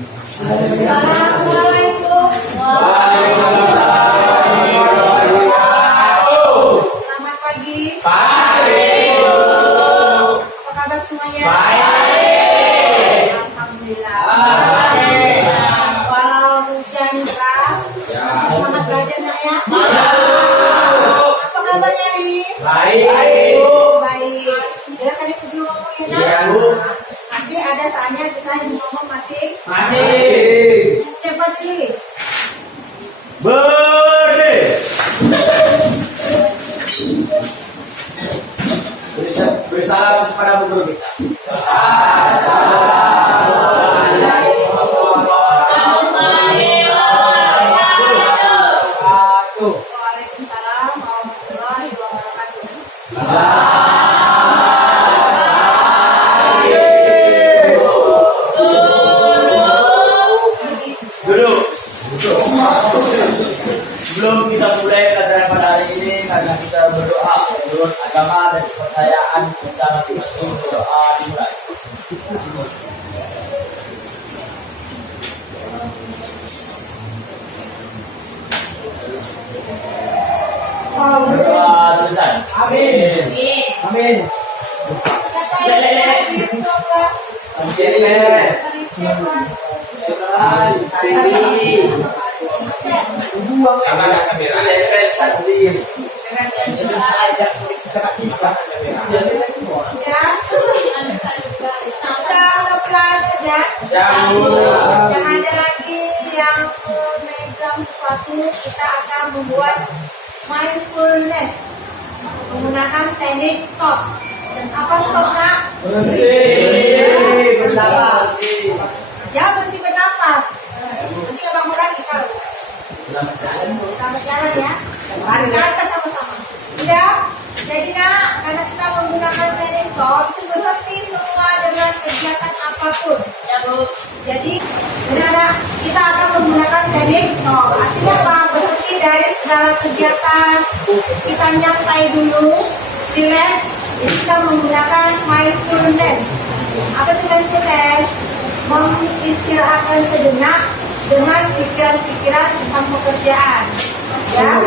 Assalamualaikum. Selamat pagi. Apa kabar semuanya? Alhamdulillah. Walau hujan deras, semangat belajar nak ya? Apa kabarnya nih? Baik. Ya tadi dulu ngomongin nanti ada saatnya kita ngomong masing. Cepat pilih. Bersalam kepada guru kita. Waalaikumsalam warahmatullahi wabarakatuh. Duduk. Sebelum kita mulai pelajaran pada hari ini, karena kita berdoa menurut agama dan kepercayaan kita masing-masing, berdoa dimulai. Berdoa selesai. Amin. Jangan ada lagi yang memegang sesuatu. Kita akan membuat mindfulness menggunakan teknik stop. Dan apa stopnya? Bernapas. Ya, berhenti bernapas. Nanti bangun lagi kalau. Selamat jalan ya. Mari kita sama-sama. Ya, jadi nak, karena kita menggunakan teknik stop, itu berhenti semua dengan kegiatan apapun. Ya Bu. Jadi, benar kita akan menggunakan teknik stop. Artinya apa? Berhenti dari segala kegiatan. Kita nyantai dulu, relax. Jadi kita menggunakan mindfulness. Apa itu mindfulness? Mengistirahatkan sejenak dengan pikiran-pikiran tentang pekerjaan. Ya,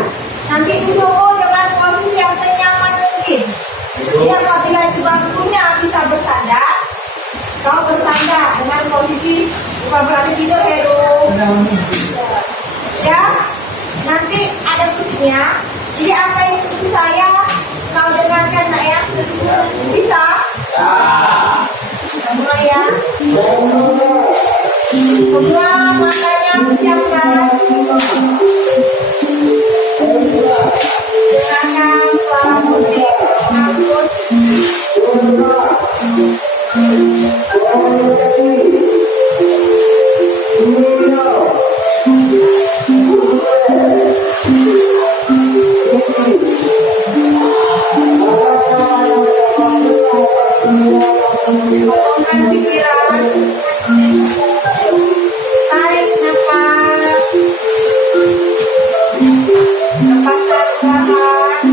nanti duduk dengan posisi yang senyaman mungkin. Jadi apabila di bangkunya bisa bersandar, kau bersandar dengan posisi bukan berarti tidur ya. Nanti ada musiknya. Jadi apa yang seperti saya kau dengarkan nak ya? Bisa? Mulai ya. Semua matanya pejamkan. Dengarkan suara musik. Angkut. Kosongkan pikiran. Tarik nafas. Lepaskan perlahan.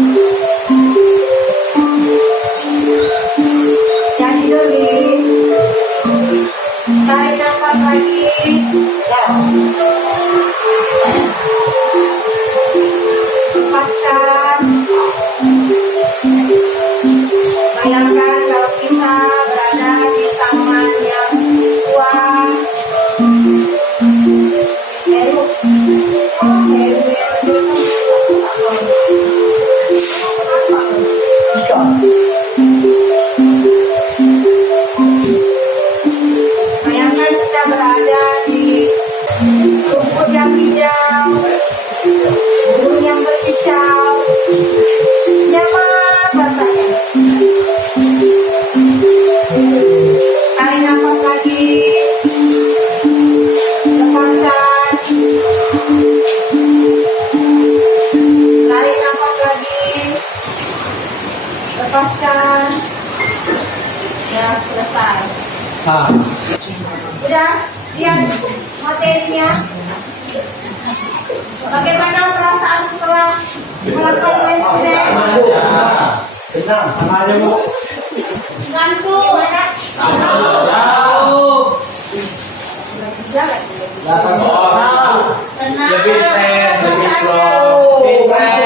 Jadi dulu. Tarik nafas lagi. Ya. Lepaskan. Bayangkan kalau kita berada di taman yang luas. Bayangkan kita berada di rumput yang hijau, burung yang berkicau, nyaman rasanya. Tarik nafas lagi, lepaskan. Tarik nafas lagi, lepaskan. Ya, selesai. Udah, lihat materinya. Bagaimana perasaan setelah melakukan mindfulness? Tenang, sama aja Bu. Ngantuk. Jangan. Lebih tes, lebih flow, lebih fresh,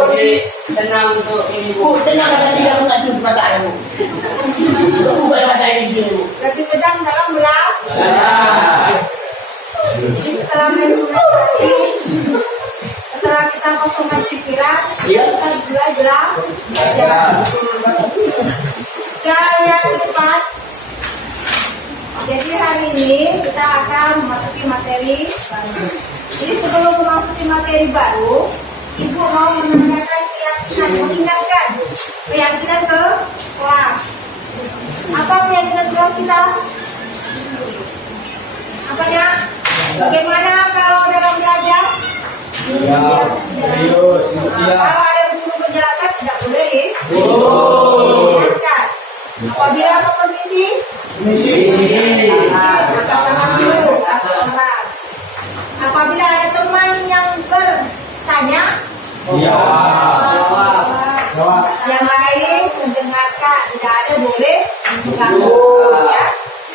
lebih tenang untuk ini bu. Tenang tadi aku nggak tidur pada aku. Aku gak ada ini dulu. Lebih pedang dalam belah. Jadi setelah main setelah kita kosongkan pikiran, kita belajar. Yang keempat, jadi hari ini kita akan memasuki materi baru. Jadi sebelum memasuki materi baru, Ibu mau menanyakan keyakinan, mengingatkan keyakinan ke kelas. Apa keyakinan kelas kita? Apanya? Bagaimana kalau dalam belajar? Kalau ada guru menjelaskan tidak boleh. Ingatkan. Apabila kompetisi, apabila ada teman yang bertanya, yang lain mendengarkan, tidak ada boleh mengganggu, ya.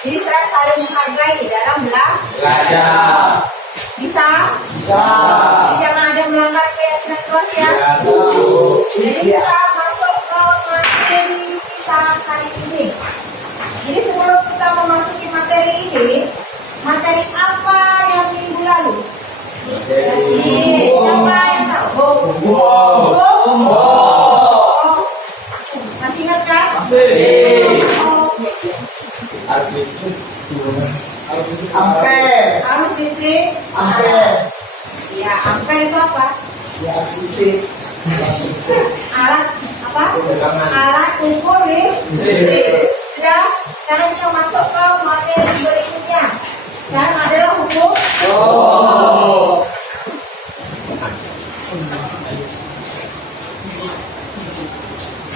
Jadi saya saling menghargai dalam belajar. Bisa? Jadi jangan ada melanggar keyakinan kelas ya. Jadi kita masuk ke materi kita hari ini. Jadi sebelum kita memasuki materi ini, materi apa yang minggu lalu? Siapa yang tahu? Masih ingat kan? Harus listrik. Ya, ampere itu apa? Alat apa? Alat ukur listrik. Sudah, sekarang kita masuk ke materi berikutnya. Sekarang adalah hukum.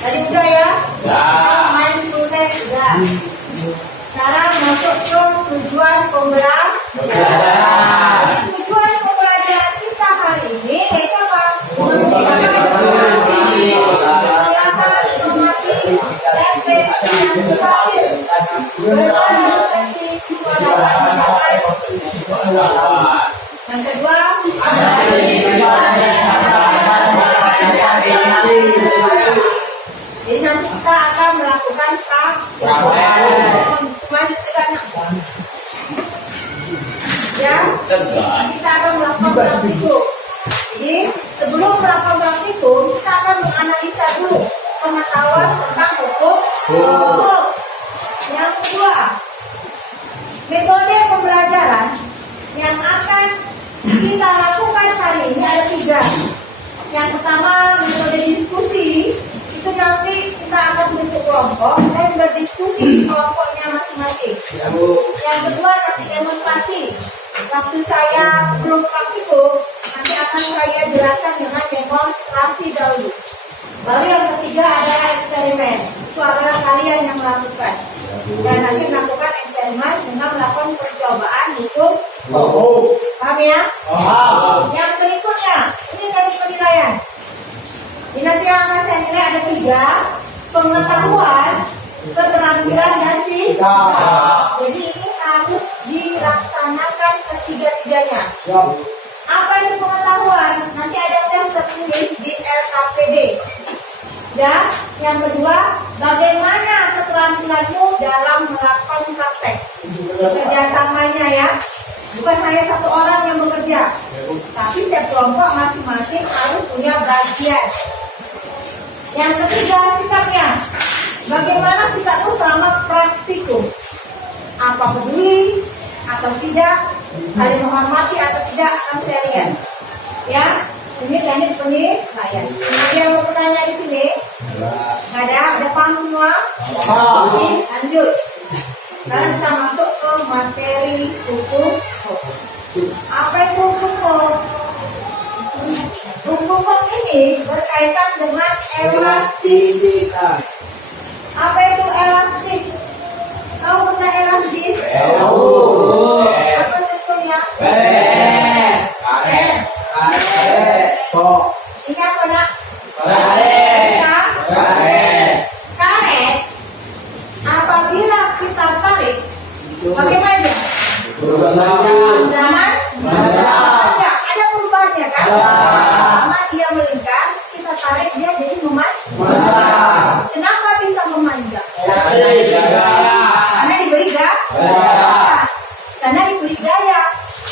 Tadi udah ya? Main sungai sudah. Sekarang masuk ke tujuan pembelajaran. Tujuan pembelajaran kita hari ini yaitu apa? Yang kedua, jadi nanti kita akan melakukan ya, kita akan melakukan praktikum. Jadi sebelum melakukan praktikum, kita akan menganalisa dulu pengetahuan tentang hukum. Yang kedua, metode pembelajaran yang akan kita lakukan hari ini ada 3. Yang pertama, metode diskusi. Itu nanti kita akan bentuk kelompok dan berdiskusi di kelompoknya masing-masing. Yang kedua, nanti demonstrasi. Waktu saya sebelum praktikum, nanti akan saya jelaskan dengan demonstrasi dahulu. Baru yang ketiga adalah eksperimen. Itu adalah kalian yang melakukan. Dan nanti melakukan eksperimen dengan melakukan percobaan hukum. Paham ya? Yang berikutnya, ini dari penilaian. Ini nanti yang akan saya nilai ada 3. Pengetahuan, keterampilan, dan sikap. Jadi ini harus dilaksanakan ketiga-tiganya. Apa itu pengetahuan? Nanti ada tes tertulis di LKPD. Dan yang kedua, bagaimana keterampilanmu dalam melakukan praktek? Kerjasamanya ya. Bukan hanya satu orang yang bekerja, tapi setiap kelompok masing-masing harus punya bagian. Yang ketiga, sikapnya. Bagaimana sikapmu selama praktikum? Apa peduli atau tidak? Saling menghormati atau tidak? Akan saya lihat. Ya, ini teknik penilaian. Ada yang mau bertanya di sini? Ada paham semua? Oke, lanjut. Sekarang kita masuk ke materi hukum. Apa itu hukum? Hukum ini berkaitan dengan elastisitas. Apa itu elastis? Tahu benda elastis? Apa sebetulnya? Ini apa nak? Karet. Apabila kita tarik, bagaimana? Ya, ada perubahannya kan? Karena dia melingkar, kita tarik dia jadi memanjang. Kenapa bisa memanjang? Karena diberi gaya. Karena diberi gaya.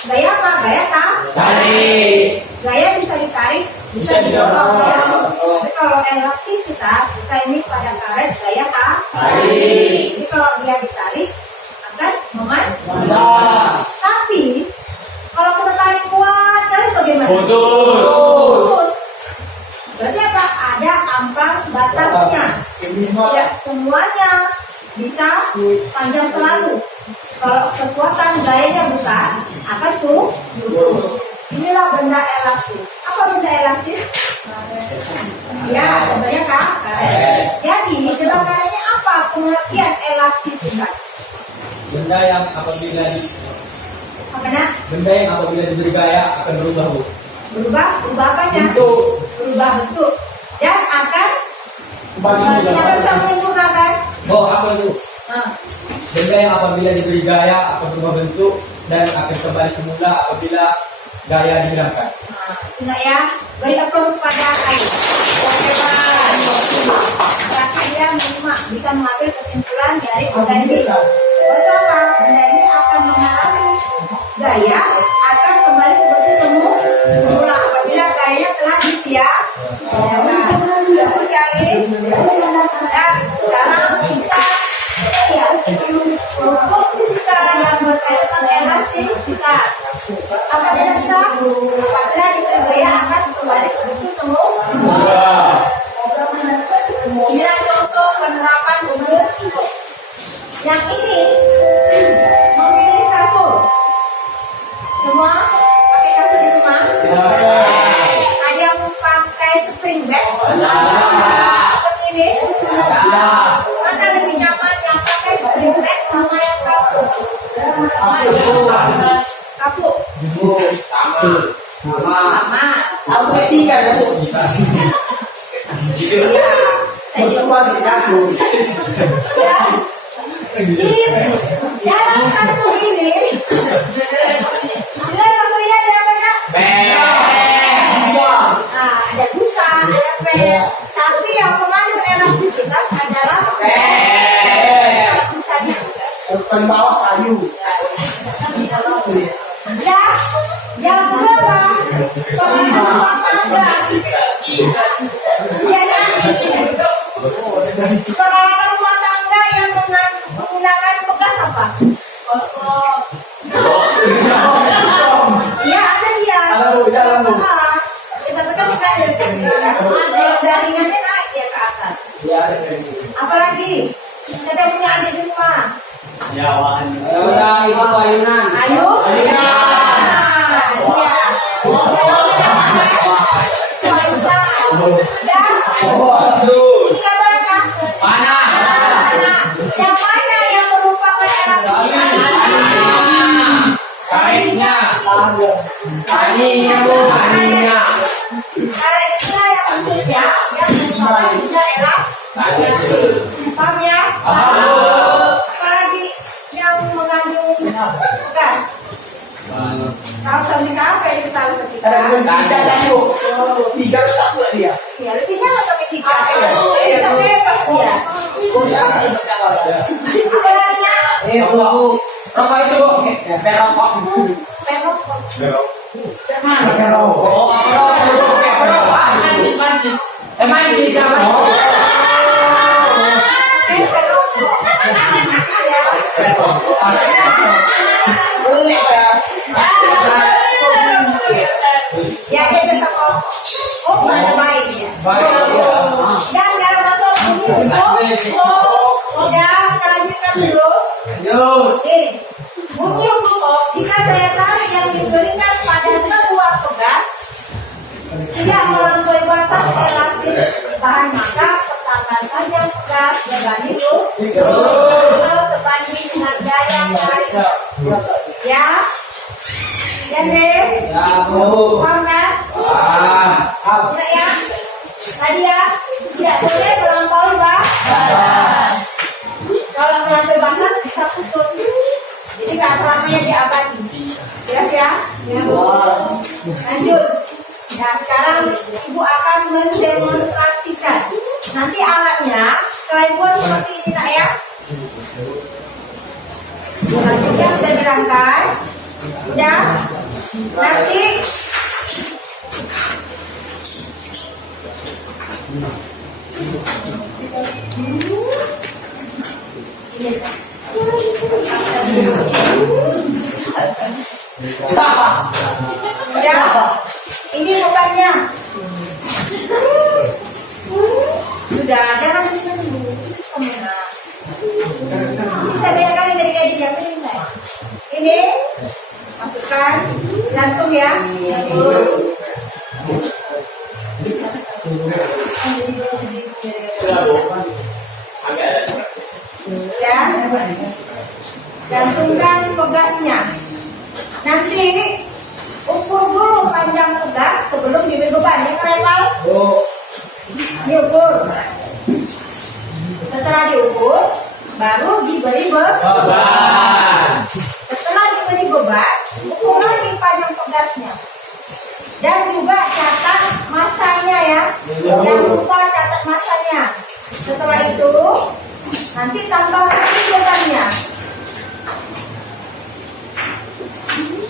Gaya apa? Gaya tarik. Gaya bisa ditarik, bisa didorong. Ya. Tapi kalau elastisitas, kita ini pada karet gaya tarik. Jadi kalau dia ditarik, akan memanjang. Tapi kalau kita tarik kuat, tarik bagaimana? Putus. Berarti apa? Ada ambang batasnya. Tidak semuanya bisa panjang selalu. Kalau kekuatan gayanya besar, akan putus. Inilah benda elastis. Apa benda elastis? Ya, contohnya karet. Jadi, dalam karetnya apa pengertian elastisitas? Benda yang apabila diberi gaya akan berubah, Bu. Berubah apanya? Berubah bentuk. Dan akan bisa menyempurnakan. Oh, apa itu? Nah, Benda yang apabila diberi gaya akan berubah bentuk dan akan kembali semula apabila gaya dihilangkan. Nah, ya, beri approach pada air. Berarti dia bisa mengambil kesimpulan dari benda ini. Pertama, benda ini akan mengalami gaya akan kembali seperti semula apabila gayanya telah ditiadakan. Terus lagi, dan sekarang kita fokus sekarang dalam berkaitan elastisitas. Apa elastisitas? Apabila diberi gaya akan kembali seperti semula. Inilah contoh penerapan umum. Yang ini memilih kasur. Semua pakai kasur di rumah. Ada yang pakai spring bed. Seperti ini. Mana lebih nyaman yang pakai spring bed sama yang kapuk? Kapuk. Sama. Saya coba dalam kasur ini, kasurnya ada ada busa, ada bed. Tapi yang pemandu elastisitas adalah busanya. Bukan bawah kayu. Ya, yang kedua, pemandu rumah tangga. Peralatan rumah tangga yang menggunakan bekas apa? Iya, ada dia. Kita tekan di kayu. Dari ringannya naik dia ke atas. Apalagi kita punya adik di rumah. Ayunan. Ayo. Yang mana yang merupakan elastisitas? Karetnya. Karetnya yang maksudnya yang merupakan benda elastis. Paham ya? Apalagi yang mengandung bekas. Tahu setrika apa yang tahu setrika? Tiga tak buat dia. Ya lebih sangat sampai 3. Sampai pas dia. Apalagi Rokok itu, Bu. Rokok. Mancis. Mancis sama. Ya, dia bisa kok. Oh, ada baiknya. Dan dalam masuk udah kita lanjutkan dulu. Bunyi untuk jika saya tarik yang diberikan pada sebuah pegas tidak melampaui batas elastis bahan, maka pertambahan panjang pegas berbanding sebanding dengan gaya tarik. Ya, dan deh, paham kan? Tidak ya? Tadi ya, tidak boleh melampaui batas. Kalau melampaui batas bisa putus. Jadi nggak selamanya diabadi. Lanjut. Nah, sekarang ibu akan mendemonstrasikan. Nanti alatnya kalian buat seperti ini nak ya. Lanjutnya sudah dirangkai. Udah. Nanti udah. Ini bukannya. Sudah, jangan dulu. Bisa bayangkan ini dari gaji yang ini saya. Ini masukkan jantung ya. Ya, gantungkan pegasnya. Nanti ukur dulu panjang pegas sebelum diberi beban. Ya kan, diukur. Setelah diukur, baru diberi beban. Setelah diberi beban, ukur lagi panjang pegasnya. Dan juga catat masanya ya. Jangan lupa catat masanya. Setelah itu, nanti tambah lagi bebannya.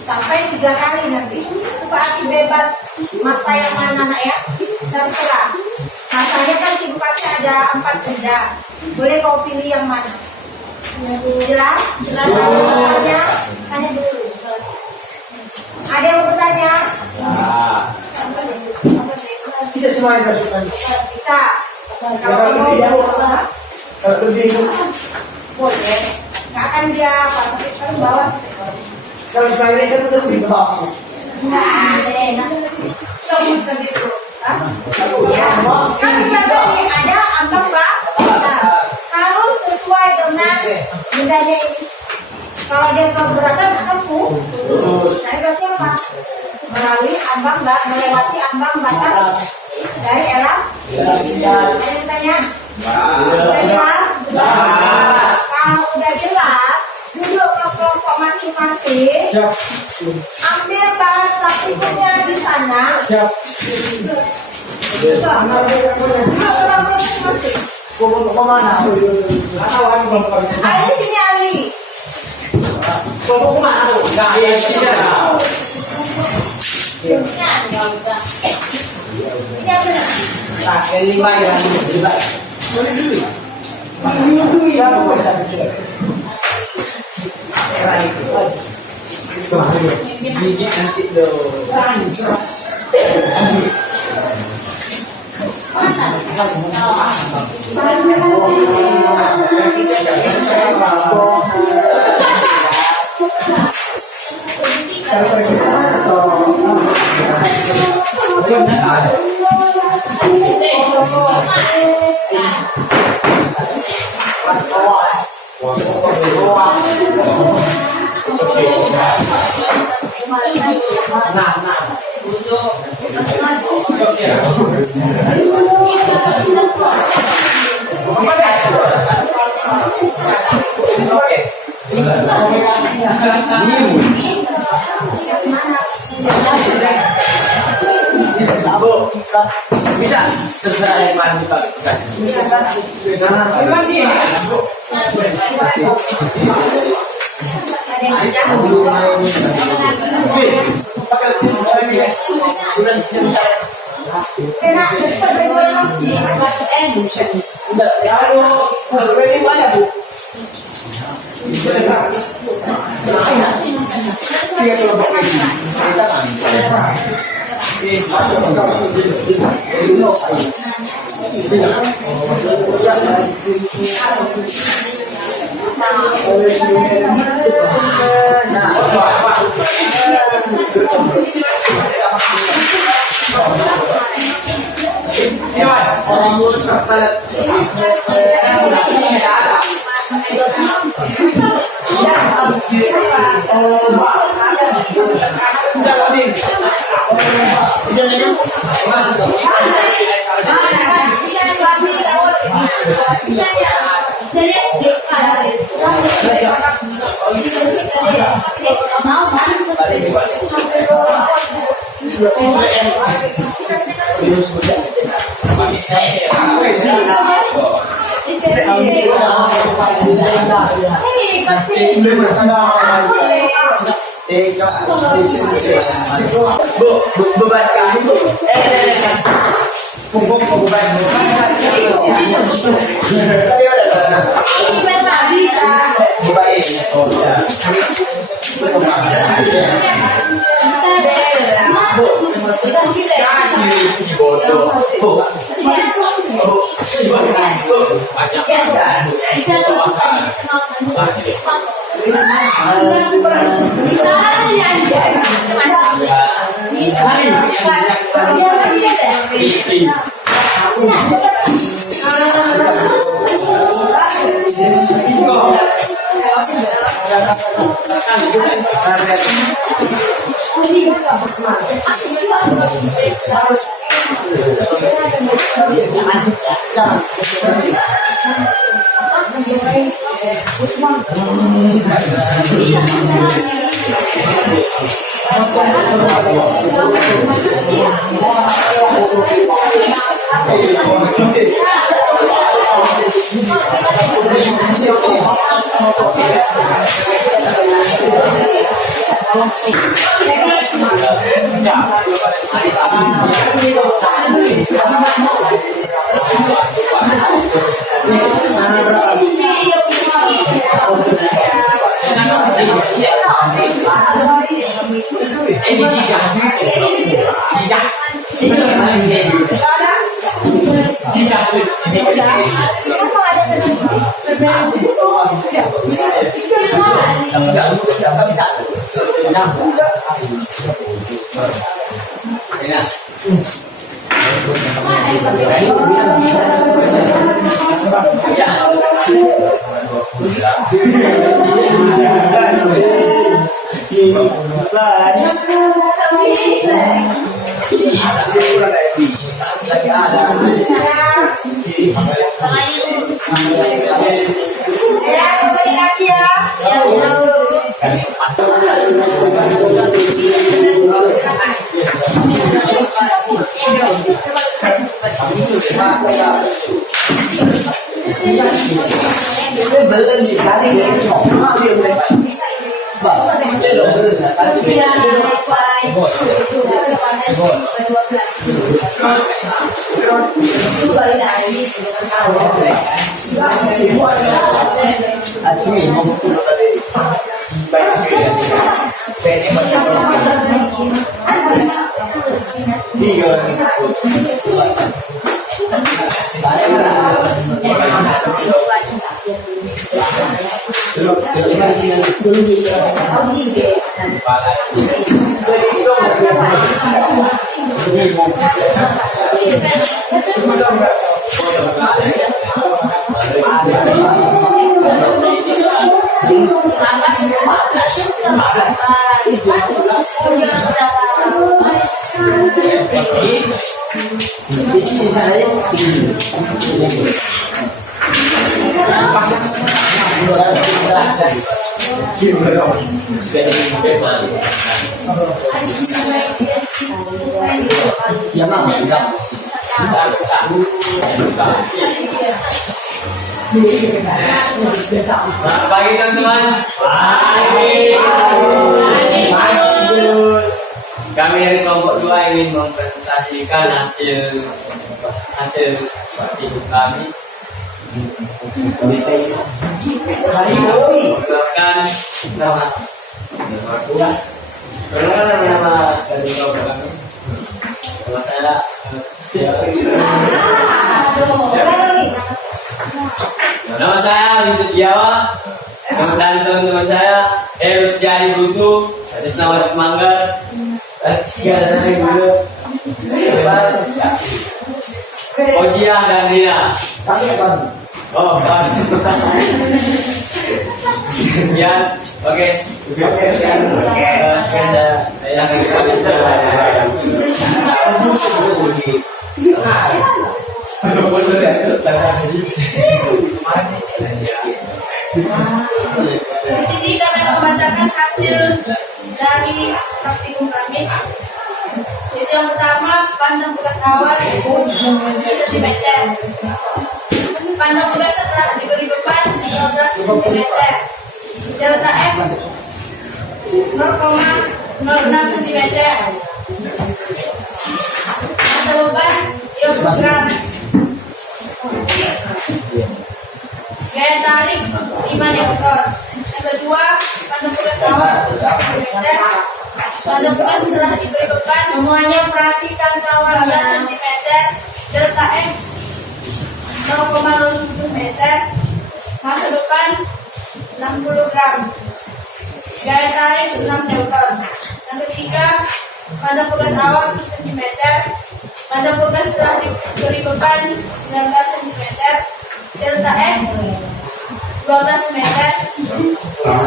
Sampai 3 kali nanti. Supaya bebas masa yang mana nak ya. Terserah. Masanya kan ibu kasih ada 4 benda. Boleh kau pilih yang mana? Jelas? Jelas soalnya? Tanya dulu. Ada yang mau bertanya? Bisa semua dimasukkan. Bisa. Kalau mau boleh. Nggak akan dia apa? Tapi kan bawa. Kalau sebagai itu terus di bawah. Nah, kamu bisa gitu. Ya, kan tadi ada ambang kalau sesuai dengan bendanya ini. Kalau dia keberatan akan putus. Saya berarti apa? Melalui ambang melewati ambang batas dari elas. Saya tanya. Sudah jelas? Kalau udah jelas, duduk ke kelompok masing-masing. Ambil bahan praktikumnya di sana. Ali sini Ali. Gigi antik loh. Bisa terserah yang mana dipakai. Beban kami bu. Punggung beban. Beban ini. Oh ya. Bodoh. Pagi teman-teman. Kami dari kelompok 2 ingin mempresentasikan hasil praktikum kami. Bahkan nama dari kelompok kami. Nama Nama saya Yusuf Jawa. Kemudian teman-teman saya Heru Sejari Brutu, Atas nama Manggar. Tiga dari dulu. Ojia dan Dina. Oh, ya, oke. Di sini kami akan membacakan hasil dari praktikum kami. Yang pertama, pandang bekas awal 10 cm. Pandang bekas setelah diberi beban 15 cm. Delta X 0,06 cm. Masa beban 30 gram. Gaya tarik 5 Newton. Yang kedua, pandang bekas awal 10 cm. Pandang bekas setelah diberi beban Semuanya perhatikan kawan 15 ya. cm. Delta X 0,07 meter. Masa depan 60 gram. Gaya tarik 6 Newton. Yang ketiga, pandang bekas awal 7 cm. Pandang bekas setelah diberi beban 19 cm. Delta X 12 meter.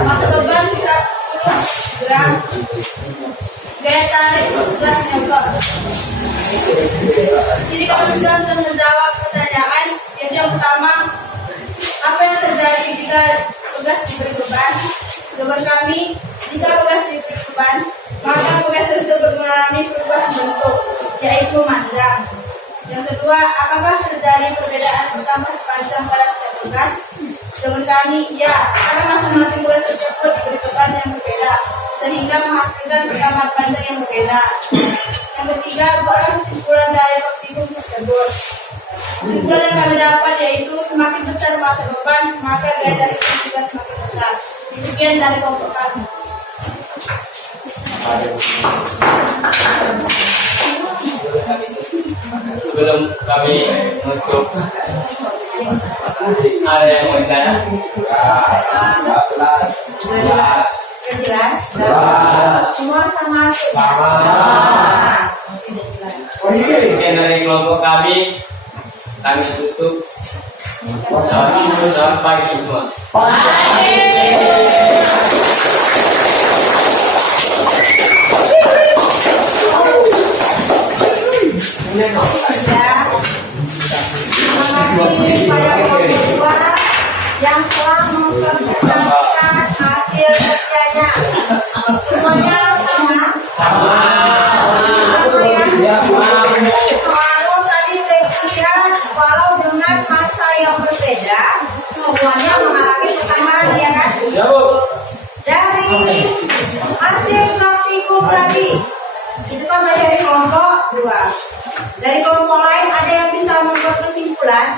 Masa beban 110 gram. Gaya tarik 11 Newton. Jadi kamu juga sudah menjawab pertanyaan. Jadi yang pertama, apa yang terjadi jika pegas diberi beban? Jawaban kami, jika pegas diberi beban, maka pegas tersebut mengalami perubahan bentuk, yaitu memanjang. Yang kedua, apakah terjadi perbedaan bertambah panjang pada setiap pegas? Jawaban kami, ya, karena masing-masing pegas tersebut diberi beban yang berbeda, sehingga menghasilkan pertambahan panjang yang berbeda. Yang ketiga, buatlah kesimpulan dari optimum tersebut. Kesimpulan yang kami dapat yaitu semakin besar masa beban, maka gaya tarik juga semakin besar. Sekian dari kelompok kami. Sebelum kami menutup, ada yang mau ditanya? Jelas. Jelas? Semua sama. Sekian dari kelompok kami tutup. Selamat pagi semua. Terima kasih pada kelompok dua yang telah mempresentasikan hasil kerjanya. Semuanya sama. Walau tadi lihat, walau dengan masa yang berbeda, semuanya mengalami kesamaan ya kan? Dari hasil praktikum tadi, itu kan dari kelompok dua. Dari kelompok lain ada yang bisa membuat kesimpulan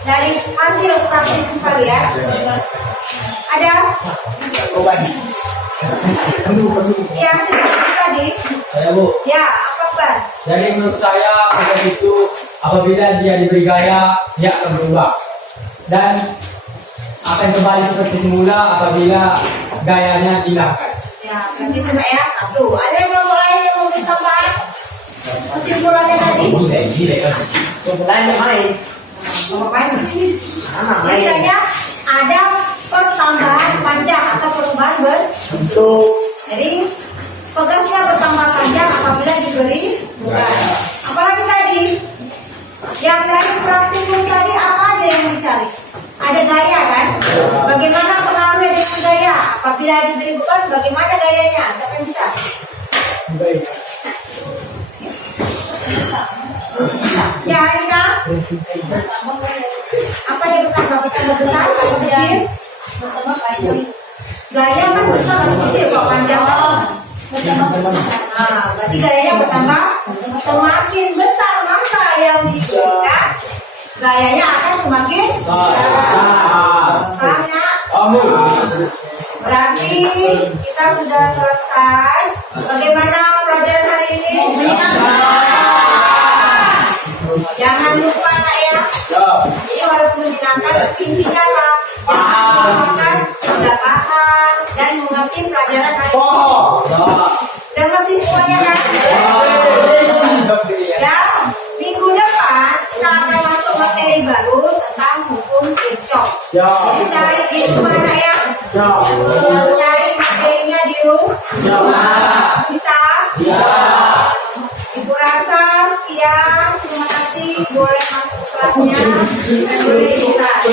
dari hasil praktikum kalian? Ada? Ya, sedikit tadi. Saya Bu, Ya, apa Pak? jadi menurut saya pegas itu apabila dia diberi gaya, dia akan berubah dan akan kembali seperti semula apabila gayanya dihilangkan. Ya, berarti cuma ya satu. Ada yang kelompok lain yang mau disampaikan? Kesimpulannya tadi? Gile kan. Kemudian main. Kelompok lain? Biasanya ada pertambahan panjang atau perubahan bentuk. Jadi pegasnya bertambah panjang apabila diberi beban. Apalagi tadi yang dari praktikum tadi apa aja yang dicari? Ada gaya kan? Bagaimana pengaruhnya dengan gaya? Apabila diberi beban, bagaimana gayanya? Siapa yang bisa? Ya, Aina. Apa yang bertambah besar atau kecil? Gaya kan besar atau kecil kok panjang. Nah, berarti gayanya bertambah. Semakin besar masa yang diberikan, gayanya akan semakin besar. Berarti kita sudah selesai. Bagaimana pelajaran hari ini? Jangan lupa nak ya. Jadi walaupun menyenangkan, tapi intinya apa? Jangan lupakan sudah paham dan mengerti pelajaran hari ini. Udah ngerti semuanya kan? Ya, minggu depan kita akan masuk materi baru tentang hukum Kirchhoff. Jadi cari di mana ya? Cari materinya di rumah. Bisa? Ibu rasa sekian. Terima kasih. Boleh masuk kelasnya dan boleh istirahat.